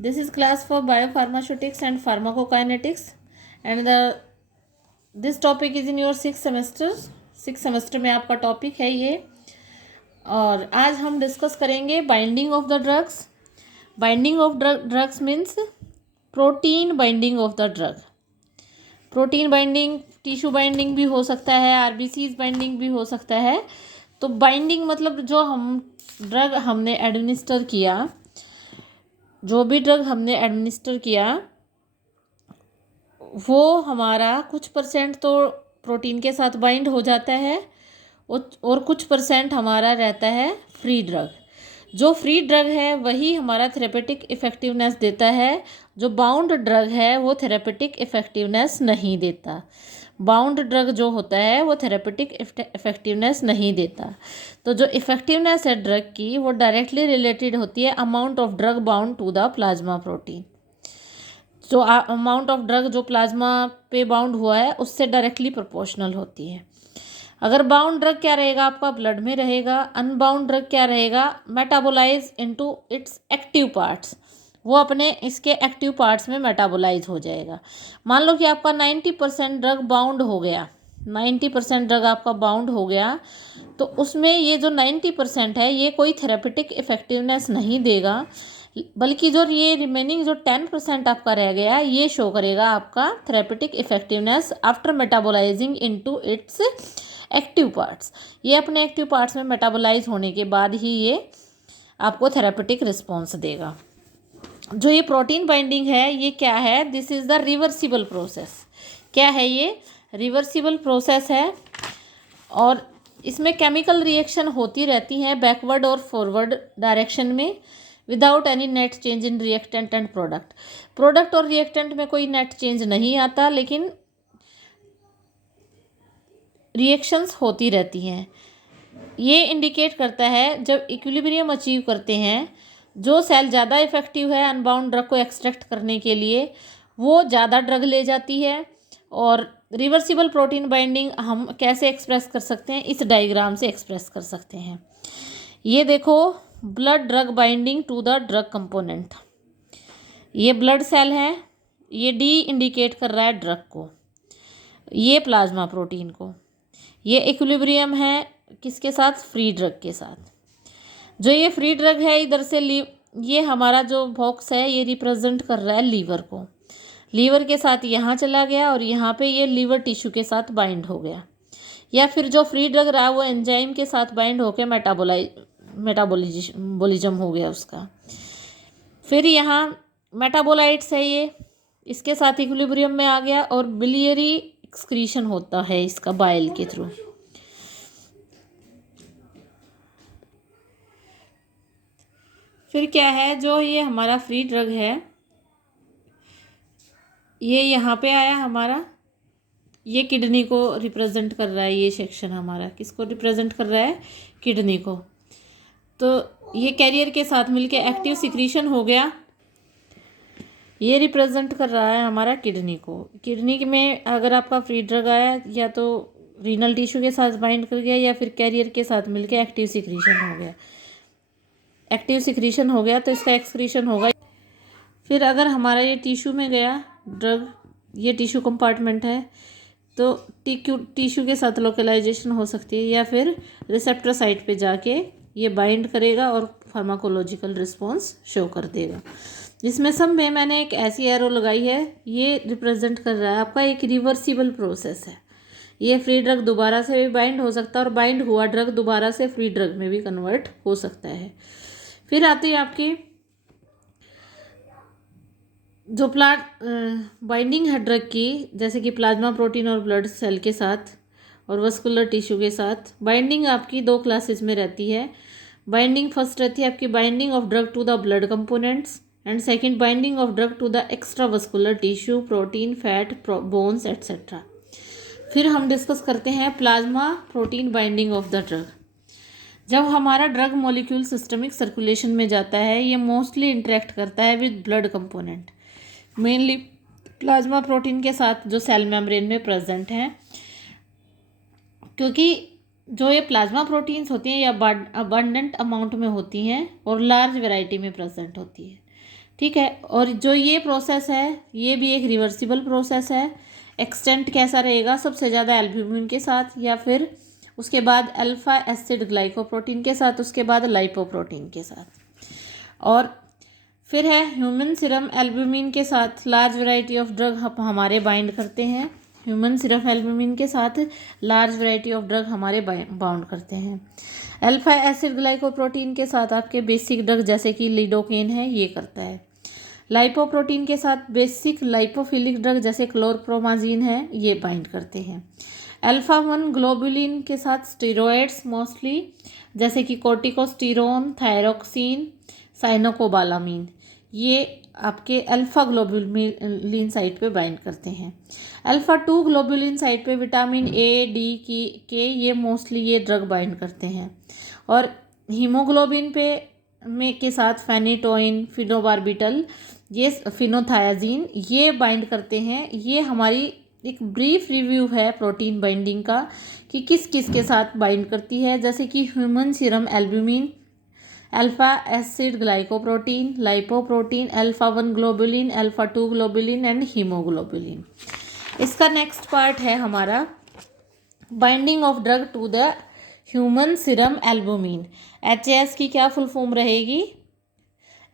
This is class for biopharmaceutics and pharmacokinetics, and this topic is in your sixth semester. Six semester में आपका topic है ये। और आज हम डिस्कस करेंगे binding of the drugs. Binding of drugs means protein binding of the drug. Protein binding tissue binding भी हो सकता है, आरबीसीज बाइंडिंग भी हो सकता है। तो बाइंडिंग मतलब जो हम ड्रग हमने एडमिनिस्टर किया, जो भी ड्रग हमने एडमिनिस्टर किया वो हमारा कुछ परसेंट तो प्रोटीन के साथ बाइंड हो जाता है और कुछ परसेंट हमारा रहता है फ्री ड्रग। जो फ्री ड्रग है वही हमारा थेरेपेटिक इफ़ेक्टिवनेस देता है, जो बाउंड ड्रग है वो थेरेपेटिक इफ़ेक्टिवनेस नहीं देता। बाउंड ड्रग जो होता है वो थेरेपेटिक इफ़ेक्टिवनेस नहीं देता। तो जो इफ़ेक्टिवनेस है ड्रग की वो डायरेक्टली रिलेटेड होती है amount of drug bound to the plasma protein. जो अमाउंट ऑफ ड्रग जो प्लाज्मा पे बाउंड हुआ है उससे डायरेक्टली प्रोपोर्शनल होती है। अगर बाउंड ड्रग क्या रहेगा, आपका ब्लड में रहेगा। अनबाउंड ड्रग क्या रहेगा, metabolize into its active parts, वो अपने इसके एक्टिव पार्ट्स में मेटाबोलाइज हो जाएगा। मान लो कि आपका 90% ड्रग बाउंड हो गया, 90% ड्रग आपका बाउंड हो गया, तो उसमें ये जो 90% है ये कोई थेरेपेटिक इफ़ेक्टिवनेस नहीं देगा, बल्कि जो ये रिमेनिंग जो 10% आपका रह गया ये शो करेगा आपका therapeutic effectiveness after metabolising into its active parts. ये अपने एक्टिव पार्ट्स में मेटाबोलाइज होने के बाद ही ये आपको थेरेपेटिक रिस्पॉन्स देगा। जो ये प्रोटीन बाइंडिंग है ये क्या है, this is the reversible process. क्या है ये, रिवर्सिबल प्रोसेस है और इसमें केमिकल रिएक्शन होती रहती हैं बैकवर्ड और फॉरवर्ड डायरेक्शन में without any net change in reactant and product और रिएक्टेंट में कोई नेट चेंज नहीं आता, लेकिन रिएक्शंस होती रहती हैं। ये इंडिकेट करता है जब इक्विलिब्रियम अचीव करते हैं, जो सेल ज़्यादा इफ़ेक्टिव है अनबाउंड ड्रग को एक्सट्रैक्ट करने के लिए वो ज़्यादा ड्रग ले जाती है। और रिवर्सिबल प्रोटीन बाइंडिंग हम कैसे एक्सप्रेस कर सकते हैं, इस डायग्राम से एक्सप्रेस कर सकते हैं। ये देखो, blood drug binding to the drug component. ये ब्लड सेल है, ये डी इंडिकेट कर रहा है ड्रग को, ये प्लाज्मा प्रोटीन को। ये इक्विलिब्रियम है किसके साथ, फ्री ड्रग के साथ। जो ये फ्री ड्रग है इधर से ये हमारा जो बॉक्स है ये रिप्रेजेंट कर रहा है लीवर को। लीवर के साथ यहाँ चला गया और यहाँ पे ये लीवर टिश्यू के साथ बाइंड हो गया, या फिर जो फ्री ड्रग रहा वो एंजाइम के साथ बाइंड होकर मेटाबोलिज्म हो गया उसका। फिर यहाँ मेटाबोलाइट्स है ये, इसके साथ इक्विलिब्रियम में आ गया और बिलियरी एक्सक्रीशन होता है इसका बाइल के थ्रू। फिर क्या है, जो ये हमारा फ्री ड्रग है ये यहाँ पे आया हमारा, ये किडनी को रिप्रेजेंट कर रहा है। ये सेक्शन हमारा किसको रिप्रेजेंट कर रहा है, किडनी को। तो ये कैरियर के साथ मिलके एक्टिव सिक्रीशन हो गया, ये रिप्रेजेंट कर रहा है हमारा किडनी को। किडनी में अगर आपका फ्री ड्रग आया या तो रीनल टिश्यू के साथ बाइंड कर गया या फिर कैरियर के साथ मिलके एक्टिव सिक्रीशन हो गया। एक्टिव सिक्रीशन हो गया तो इसका एक्सक्रीशन होगा। फिर अगर हमारा ये टिश्यू में गया ड्रग, ये टिश्यू कंपार्टमेंट है, तो टिश्यू के साथ लोकलाइजेशन हो सकती है या फिर रिसेप्टर साइट पे जाके ये बाइंड करेगा और फार्माकोलॉजिकल रिस्पॉन्स शो कर देगा। जिसमें सब में मैंने एक ऐसी एरो लगाई है, ये रिप्रेजेंट कर रहा है आपका एक रिवर्सिबल प्रोसेस है। ये फ्री ड्रग दोबारा से भी बाइंड हो सकता है और बाइंड हुआ ड्रग दोबारा से फ्री ड्रग में भी कन्वर्ट हो सकता है। फिर आती है आपकी जो बाइंडिंग है ड्रग की, जैसे कि प्लाज्मा प्रोटीन और ब्लड सेल के साथ और वस्कुलर टिश्यू के साथ। बाइंडिंग आपकी दो क्लासेस में रहती है। बाइंडिंग फर्स्ट रहती है आपकी binding of drug to the blood components and second binding of drug to the extra vascular tissue, protein, fat, bones etcetera. फिर हम डिस्कस करते हैं plasma protein binding of the drug. जब हमारा ड्रग मॉलिक्यूल सिस्टमिक सर्कुलेशन में जाता है ये मोस्टली इंटरेक्ट करता है with blood component, mainly plasma protein के साथ जो सेल मेम्ब्रेन में प्रेजेंट हैं, क्योंकि जो ये प्लाज्मा प्रोटीन्स होती हैं ये अबंडेंट अमाउंट में होती हैं और लार्ज वैरायटी में प्रेजेंट होती है। ठीक है, और जो ये प्रोसेस है ये भी एक रिवर्सिबल प्रोसेस है। एक्सटेंट कैसा रहेगा, सबसे ज़्यादा एल्ब्यूमिन के साथ, या फिर उसके बाद अल्फा एसिड ग्लाइकोप्रोटीन के साथ, उसके बाद लाइपोप्रोटीन के साथ। और फिर है ह्यूमन सीरम एल्ब्यूमिन के साथ लार्ज वैरायटी ऑफ ड्रग हमारे बाइंड करते हैं। ह्यूमन सीरम एल्ब्यूमिन के साथ लार्ज वैरायटी ऑफ ड्रग हमारे बाउंड करते हैं। अल्फा एसिड ग्लाइकोप्रोटीन के साथ आपके बेसिक ड्रग जैसे कि लिडोकेन है ये करता है। लाइपोप्रोटीन के साथ बेसिक लाइपोफिलिक ड्रग जैसे क्लोरप्रोमाजीन है ये बाइंड करते हैं। अल्फा 1 ग्लोबुलिन के साथ स्टेरॉयड्स मोस्टली जैसे कि कोर्टिकोस्टेरोन, थायरोक्सिन, साइनोकोबालामीन ये आपके अल्फ़ा ग्लोबुलिन साइट पे बाइंड करते हैं। अल्फ़ा 2 ग्लोबुलिन साइट पे विटामिन ए, डी के ये मोस्टली ये ड्रग बाइंड करते हैं। और हीमोग्लोबिन पे में के साथ फेनिटोइन, फिनोबार्बिटल, ये फिनोथायाजीन ये बाइंड करते हैं। ये हमारी एक ब्रीफ रिव्यू है प्रोटीन बाइंडिंग का कि किस किस के साथ बाइंड करती है, जैसे कि human serum albumin, alpha acid glycoprotein, lipoprotein, alpha 1 globulin, alpha 2 globulin and hemoglobulin. इसका नेक्स्ट पार्ट है हमारा binding of drug to the human serum albumin. HAS की क्या फुल फॉर्म रहेगी?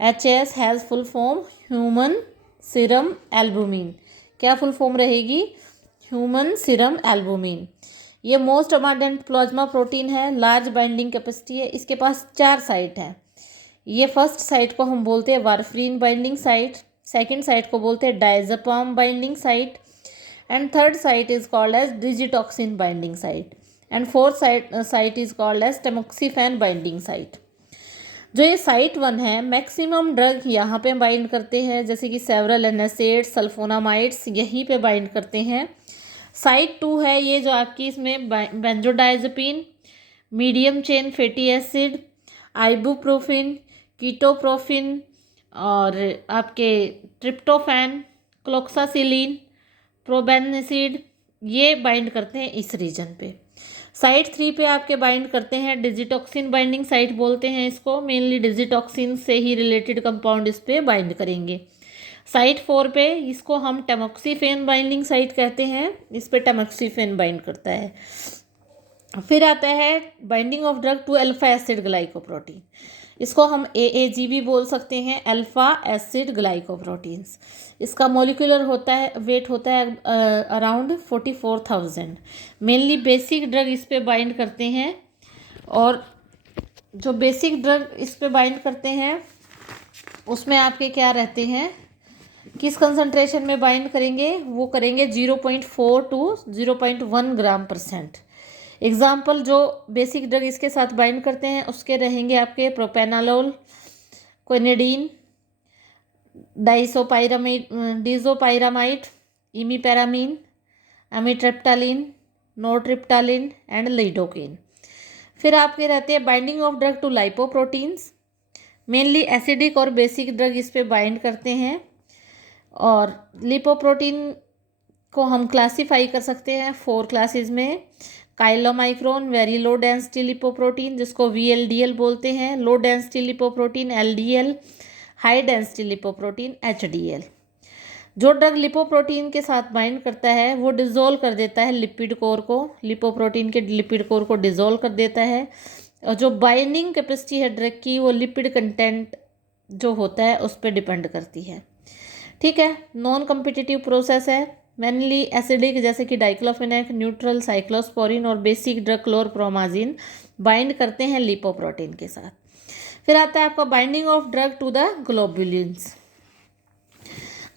HAS has full form human serum albumin. क्या full form रहेगी? Human serum albumin. ये most abundant plasma protein है, लार्ज बाइंडिंग कैपेसिटी है, इसके पास 4 साइट है। ये फर्स्ट साइट को हम बोलते हैं warfarin binding site, second site को बोलते हैं diazepam binding site, and third site is called as digitoxin binding site, and fourth site is called as tamoxifen binding site. जो ये साइट 1 है मैक्सिमम ड्रग यहाँ पे बाइंड करते हैं, जैसे कि सेवरल एनएसएड्स, सल्फोनामाइड्स यहीं पे बाइंड करते हैं। साइट 2 है ये जो आपकी, इसमें benzodiazepine, medium chain fatty acid, ibuprofen, ketoprofen और आपके ट्रिप्टोफैन, क्लोक्सासिलिन, प्रोबेनिसिड ये बाइंड करते हैं इस रीजन पे। साइट 3 पे आपके बाइंड करते हैं डिजिटॉक्सिन बाइंडिंग साइट बोलते हैं इसको, मेनली डिजिटॉक्सिन से ही रिलेटेड कंपाउंड इस पे बाइंड करेंगे। साइट 4 पे इसको हम टेमोक्सिफेन बाइंडिंग साइट कहते हैं, इस पे टेमोक्सिफेन बाइंड करता है। फिर आता है binding of drug to alpha acid glycoprotein, इसको हम AAG भी बोल सकते हैं, अल्फा एसिड ग्लाइकोप्रोटीन्स। इसका मॉलिक्यूलर होता है वेट होता है अराउंड 44,000। मेनली बेसिक ड्रग इस पे बाइंड करते हैं, और जो बेसिक ड्रग इस पे बाइंड करते हैं उसमें आपके क्या रहते हैं, किस कंसंट्रेशन में बाइंड करेंगे, वो करेंगे 0.4 टू 0.1 ग्राम%। एग्जाम्पल जो बेसिक ड्रग इसके साथ बाइंड करते हैं उसके रहेंगे आपके propranolol, quinidine, disopyramide, imipramine, amitriptyline, nortriptyline and lidocaine. फिर आपके रहते हैं binding of drug to lipoproteins, mainly acidic और बेसिक ड्रग इस पे बाइंड करते हैं। और लिपोप्रोटीन को हम क्लासीफाई कर सकते हैं 4 क्लासेस में। Chylomicron very low density lipoprotein जिसको VLDL बोलते हैं, low density lipoprotein LDL, high density lipoprotein HDL। जो ड्रग लिपोप्रोटीन के साथ बाइंड करता है वो डिज़ोल्व कर देता है लिपिड कोर को, लिपोप्रोटीन के लिपिड कोर को डिज़ोल्व कर देता है। और जो बाइंडिंग कैपेसिटी है ड्रग की वो लिपिड कंटेंट जो होता है उस पर डिपेंड करती है। ठीक है, नॉन कम्पिटिटिव प्रोसेस है, मेनली एसिडिक जैसे कि डाइक्लोफेनेक, न्यूट्रल, साइक्लोस्पोरिन और बेसिक ड्रग क्लोरप्रोमाजीन बाइंड करते हैं लिपोप्रोटीन के साथ। फिर आता है आपका binding of drug to the globulins.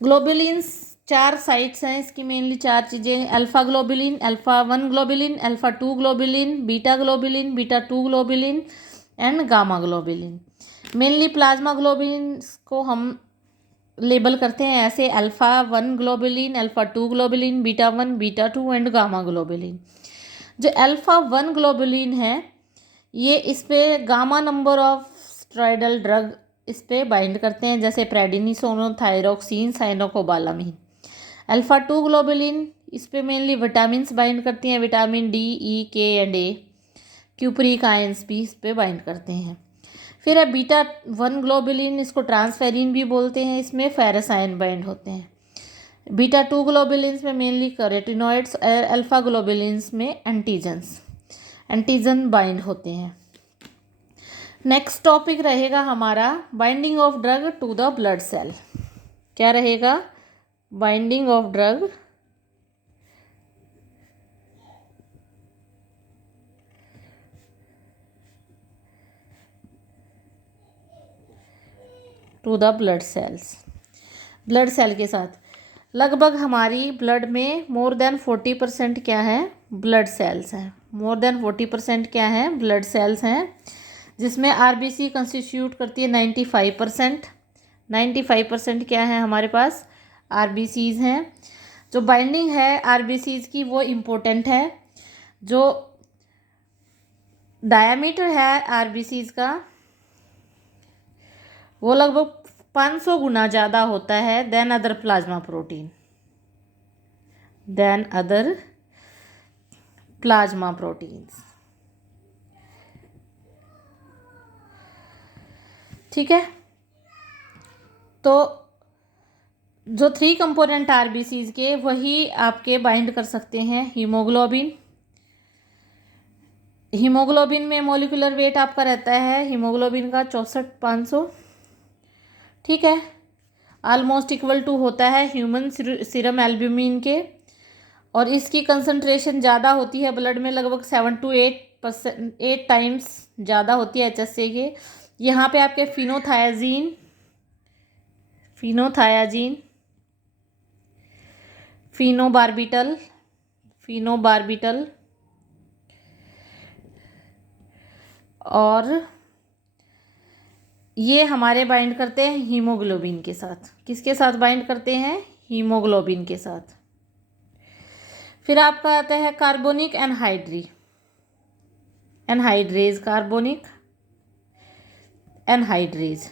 Globulins 4 sites हैं इसकी, मेनली 4 चीज़ें, alpha globulin, alpha 1 globulin, alpha 2 globulin, beta globulin, beta 2 globulin and gamma globulin. Mainly plasma globulin को हम लेबल करते हैं ऐसे, alpha 1 globulin, alpha 2 globulin, beta 1, beta 2 and gamma globulin. जो alpha 1 globulin है ये इस पे gamma number of steroidal drug इस पे बाइंड करते हैं, जैसे प्रेडिनिसोन, थायरोक्सिन, साइनोकोबालामीन। अल्फा 2 ग्लोबुलिन इस पे मेनली विटामिन्स बाइंड करती हैं, vitamin D, E, K and A। Cupric ions भी इस पे बाइंड करते हैं। फिर है बीटा 1 ग्लोबुलिन, इसको ट्रांसफेरिन भी बोलते हैं, इसमें फेरस आयन बाइंड होते हैं। बीटा 2 ग्लोबुलिन्स में मेनली कैरोटिनॉइड्स, अल्फा ग्लोबुलिन्स में एंटीजन बाइंड होते हैं। नेक्स्ट टॉपिक रहेगा हमारा binding of drug to the blood cell. क्या रहेगा? Binding of drug to the blood cells. Blood cell के साथ लगभग हमारी ब्लड में मोर देन 40% क्या है? ब्लड सेल्स हैं। मोर देन 40% क्या है? ब्लड सेल्स हैं, जिसमें आरबीसी कंस्टिट्यूट करती है 95%। 95% क्या है हमारे पास? आरबीसीज हैं। जो बाइंडिंग है आरबीसीज की वो इम्पोर्टेंट है। जो डायामीटर है आरबीसीज का वो लगभग 500 गुना ज़्यादा होता है देन अदर प्लाज्मा प्रोटीन, ठीक है। तो जो 3 कंपोनेंट आरबीसीज के वही आपके बाइंड कर सकते हैं। हीमोग्लोबिन में मोलिकुलर वेट आपका रहता है हीमोग्लोबिन का 64,500, ठीक है। ऑलमोस्ट इक्वल टू होता है ह्यूमन सीरम एल्ब्यूमिन के, और इसकी कंसंट्रेशन ज़्यादा होती है ब्लड में, लगभग 7 to 8 टाइम्स ज़्यादा होती है HSA के। यहाँ पे आपके फिनोथायाजीन, फिनोबार्बिटल और ये हमारे बाइंड करते हैं हीमोग्लोबिन के साथ। किसके साथ बाइंड करते हैं? हीमोग्लोबिन के साथ। फिर आपका आता है कार्बोनिक एनहाइड्रेज।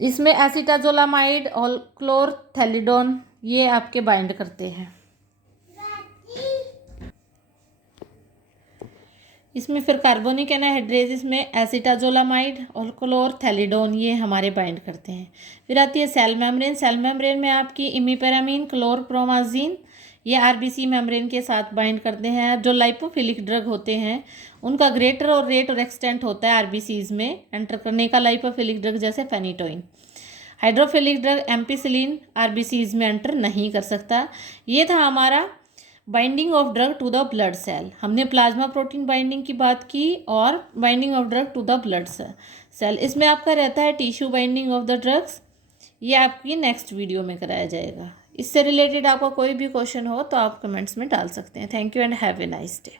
इसमें एसिटाजोलामाइड और क्लोरथैलिडोन ये आपके बाइंड करते हैं। इसमें फिर कार्बोनिक एनहाइड्रेज, इसमें एसिटाजोलामाइड और क्लोरथैलिडोन ये हमारे बाइंड करते हैं। फिर आती है सेल मेम्ब्रेन में आपकी इमिपेरामिन, क्लोरप्रोमाजीन ये आरबीसी मेम्ब्रेन के साथ बाइंड करते हैं। जो लाइपोफिलिक ड्रग होते हैं उनका ग्रेटर और रेट और एक्सटेंट होता है आरबीसीज में एंटर करने का। लाइपोफिलिक ड्रग जैसे phenytoin. Hydrophilic drug ampicillin RBCs में एंटर नहीं कर सकता। ये था हमारा binding of drug to the blood cell. हमने प्लाज्मा प्रोटीन बाइंडिंग की बात की और binding of drug to the blood cell. इसमें आपका रहता है tissue binding of the drugs, ये आपकी नेक्स्ट वीडियो में कराया जाएगा। इससे रिलेटेड आपका कोई भी क्वेश्चन हो तो आप कमेंट्स में डाल सकते हैं। Thank you and have a nice day.